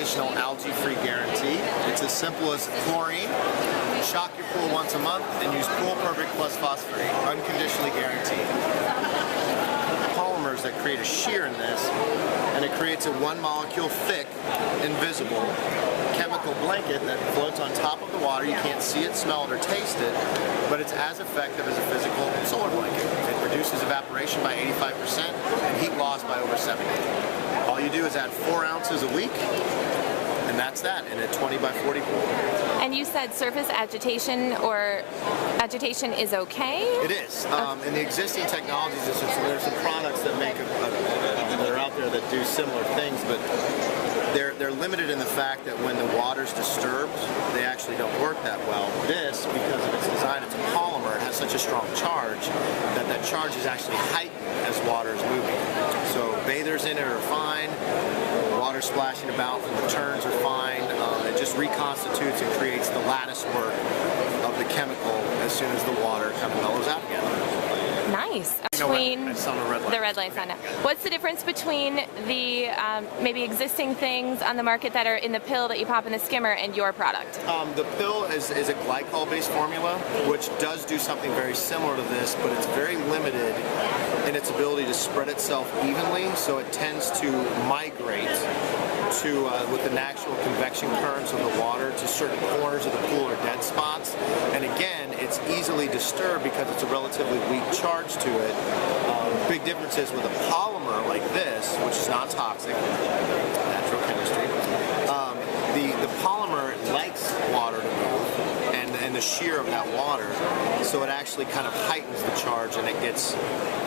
unconditional algae-free guarantee. It's as simple as chlorine, shock your pool once a month, and use Pool Perfect plus phosphorate, unconditionally guaranteed. Polymers that create a shear in this, and it creates a one molecule thick, invisible chemical blanket that floats on top of the water. You can't see it, smell it, or taste it, but it's as effective as a physical solar blanket. It reduces evaporation by 85% and heat loss by over 70%. All you do is add 4 ounces a week, and that's that in a 20 by 40 pool. And you said surface agitation is okay? It is. In the existing technologies, there's some products that make that are out there that do similar things, but they're limited in the fact that when the water's disturbed, they actually don't work that well. This, because of its design, it's a polymer, it has such a strong charge that charge is actually heightened as water is moving. So bathers in it are fine, water splashing about from the turns are fine. It just reconstitutes and creates the lattice work of the chemical as soon as the water kind of mellows out again. Nice. Between the red lights on now. What's the difference between the maybe existing things on the market that are in the pill that you pop in the skimmer and your product? The pill is a glycol-based formula, which does do something very similar to this, but it's very limited in its ability to spread itself evenly, so it tends to migrate to with the natural convection currents of the water to certain corners of the pool or dead spots. And again, it's easily disturbed because it's a relatively weak charge to it. Big difference is with a polymer like this, which is not toxic, natural chemistry. The polymer likes water to move and the shear of that water, so it actually kind of heightens the charge and it gets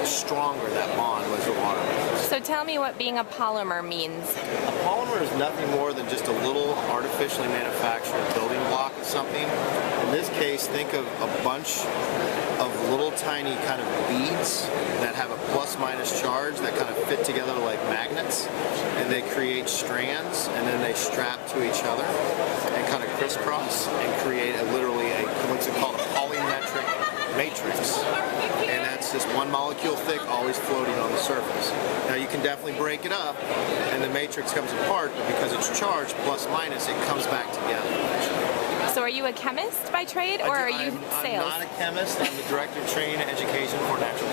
stronger, that bond, with the water moves. So tell me what being a polymer means. A polymer is nothing more than just a little artificially manufactured building block of something. In this case, think of a bunch of little tiny kind of beads that have a plus-minus charge that kind of fit together like magnets, and they create strands, and then they strap to each other and kind of crisscross and create literally what's called a polymetric matrix. And that's just one molecule thick, always floating on the surface. Now you can definitely break it up, and the matrix comes apart, but because it's charged plus minus, it comes back together. So are you a chemist by trade, or are you sales? I'm not a chemist. I'm the director of training and education for natural